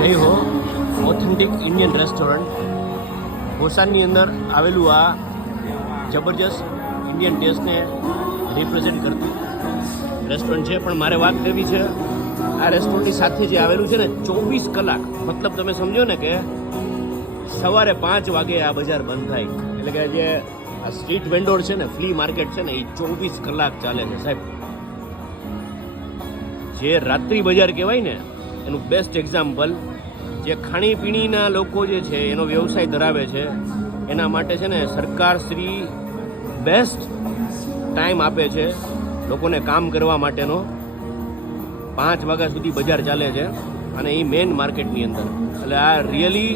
જય હો. Authentic Indian restaurant ભોસાનની અંદર આવેલું આ જબરજસ્ત ઇન્ડિયન ટેસ્ટને રિપ્રેઝેન્ટ કરતું રેસ્ટોરન્ટ છે. પણ મારે વાત કરવી છે, આ રેસ્ટોરન્ટની સાથે જે આવેલું છે ને, ચોવીસ કલાક. મતલબ તમે સમજો ને કે સવારે પાંચ વાગે આ બજાર બંધ થાય. એટલે કે જે આ સ્ટ્રીટ વેન્ડોર છે ને ફ્લી માર્કેટ છે ને, એ ચોવીસ કલાક ચાલે છે સાહેબ. જે રાત્રિ બજાર કહેવાય ને એનું બેસ્ટ એક્ઝામ્પલ જે ખાણીપીણીના લોકો જે છે, એનો વ્યવસાય ધરાવે છે, એના માટે છે ને સરકાર શ્રી બેસ્ટ ટાઈમ આપે છે લોકોને કામ કરવા માટેનો. પાંચ વાગ્યા સુધી બજાર ચાલે છે અને એ મેઇન માર્કેટની અંદર. એટલે આ રિયલી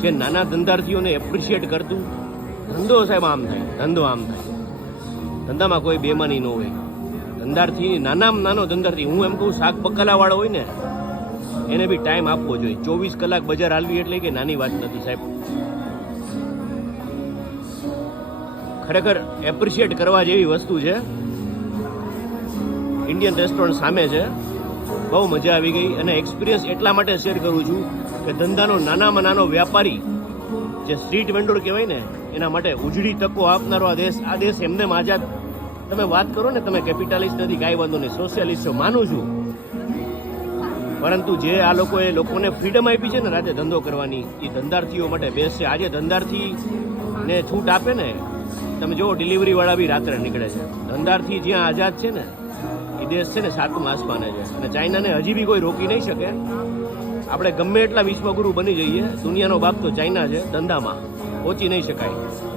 જે નાના ધંધાર્થીઓને એપ્રિશિએટ કરતું, ધંધો સાહેબ આમ થાય, ધંધો આમ થાય. ધંધામાં કોઈ બેમાની ન હોય. ધંધાર્થી, નાનામાં નાનો ધંધાર્થી, હું એમ કહું શાક બકાલાવાળો હોય ને એને બી ટાઈમ આપવો જોઈએ. ચોવીસ કલાક બજાર હાલવી એટલે કે નાની વાત નથી, સાહેબ. ખરેખર એપ્રિશિએટ કરવા જેવી વસ્તુ છે. ઇન્ડિયન રેસ્ટોરન્ટ સામે છે. બહુ મજા આવી ગઈ અને એક્સપિરિયન્સ એટલા માટે શેર કરું છું કે ધંધાનો નાનામાં નાનો વ્યાપારી, જે સ્ટ્રીટ વેન્ડોર કહેવાય ને, એના માટે ઉજળી તકો આપનારો આ દેશ આ દેશ એમને આઝાદ તમે વાત કરો ને, તમે કેપિટાલિસ્ટ નથી, કાંઈ વાંધો નહીં. સોશિયાલિસ્ટ છો, માનું છું. પરંતુ જે આ લોકોએ લોકોને ફ્રીડમ આપી છે ને રાતે ધંધો કરવાની, એ ધંધાર્થીઓ માટે બેસ્ટ છે. આજે ધંધાર્થી ને છૂટ આપે ને, તમે જુઓ ડિલિવરીવાળા બી રાત્રે નીકળે છે. ધંધાર્થી જ્યાં આઝાદ છે ને, એ દેશ છે ને સાતમા આસમાને છે. અને ચાઇનાને હજી બી કોઈ રોકી નહીં શકે. આપણે ગમે એટલા વિશ્વગુરુ બની જઈએ, દુનિયાનો બાપ તો ચાઇના છે, ધંધામાં. પહોંચી નહીં શકાય.